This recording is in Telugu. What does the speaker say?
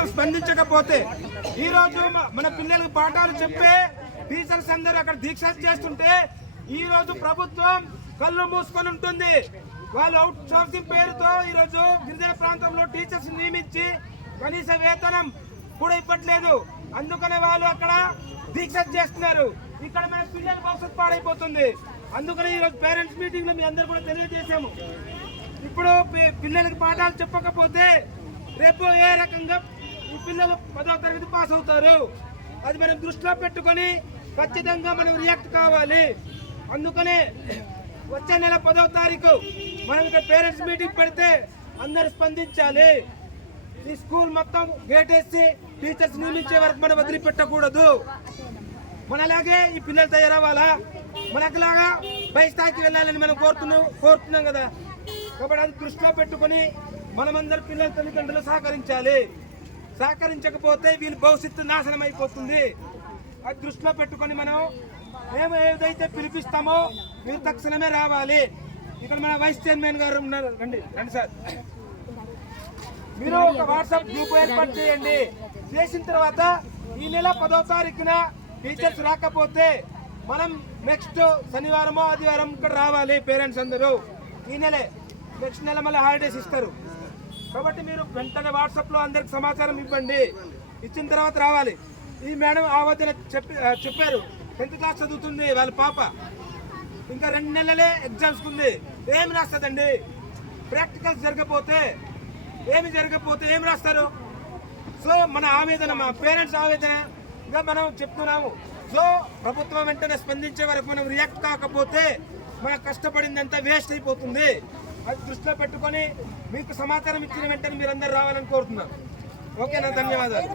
మనం స్పందించకపోతే ఈ రోజు మన పిల్లలకు పాఠాలు చెప్పే టీచర్స్ అందరూ అక్కడ దీక్ష చేస్తుంటే ఈ రోజు ప్రభుత్వం కళ్ళు మూసుకొని ఉంటుంది. వాళ్ళు అవుట్ సోర్సింగ్ పేరుతో ఈ రోజు గిరిజన ప్రాంతంలో టీచర్స్ నియమించి కనీస వేతనం కూడా ఇవ్వట్లేదు. అందుకనే వాళ్ళు అక్కడ దీక్ష చేస్తున్నారు. ఇక్కడ మన పిల్లల భవిష్యత్తు పాడైపోతుంది. అందుకని ఈరోజు పేరెంట్స్ మీటింగ్ లో మీ అందరూ కూడా తెలియజేసాము. ఇప్పుడు పిల్లలకి పాఠాలు చెప్పకపోతే రేపు ఏ రకంగా ఈ పిల్లలు 10వ తరగతి పాస్ అవుతారు, అది మనం దృష్టిలో పెట్టుకొని ఖచ్చితంగా మనం రియాక్ట్ కావాలి. అందుకనే వచ్చే నెల 10వ తారీఖు మనం ఇక్కడ పేరెంట్స్ మీటింగ్ పెడితే అందరు స్పందించాలి. ఈ స్కూల్ మొత్తం గేట్ వేసి టీచర్స్ నియమించే వరకు మనం వదిలిపెట్టకూడదు. మనలాగే ఈ పిల్లలు తయారవ్వాలా, మనకులాగా పై స్థాయికి వెళ్ళాలని మనం కోరుతున్నాం కదా. కాబట్టి అది దృష్టిలో పెట్టుకుని మనమందరం పిల్లల తల్లిదండ్రులు సహకరించాలి. సహకరించకపోతే వీళ్ళ భవిష్యత్తు నాశనం అయిపోతుంది. అది దృష్టిలో పెట్టుకొని మేము ఏదైతే పిలిపిస్తామో మీరు తక్షణమే రావాలి. ఇక్కడ మన వైస్ చైర్మన్ గారు ఉన్నారు, రండి సార్. మీరు ఒక వాట్సాప్ గ్రూప్ ఏర్పాటు చేయండి. చేసిన తర్వాత ఈ నెల 10వ తారీఖున టీచర్స్ రాకపోతే మనం నెక్స్ట్ శనివారమో ఆదివారం ఇక్కడ రావాలి పేరెంట్స్ అందరూ. ఈ నెలే నెక్స్ట్ నెల మళ్ళీ హాలిడేస్ ఇస్తారు. కాబట్టి మీరు వెంటనే వాట్సాప్ లో అందరికి సమాచారం ఇవ్వండి. ఇచ్చిన తర్వాత రావాలి. ఈ మేడం ఆ వద్ద చెప్పారు 10th క్లాస్ చదువుతుంది వాళ్ళ పాప, ఇంకా 2 నెలలే ఎగ్జామ్స్ ఉంది. ఏమి రాస్తుందండి? ప్రాక్టికల్స్ జరగకపోతే ఏమి రాస్తారు? సో మన ఆవేదన, మా పేరెంట్స్ ఆవేదనగా మనం చెప్తున్నాము. సో ప్రభుత్వం వెంటనే స్పందించే వరకు మనం రియాక్ట్ కాకపోతే మన కష్టపడిందంతా వేస్ట్ అయిపోతుంది. అది దృష్టిలో పెట్టుకొని మీకు సమాచారం ఇచ్చిన వెంటనే మీరందరూ రావాలని కోరుతున్నాను. ఓకేనా? ధన్యవాదాలు.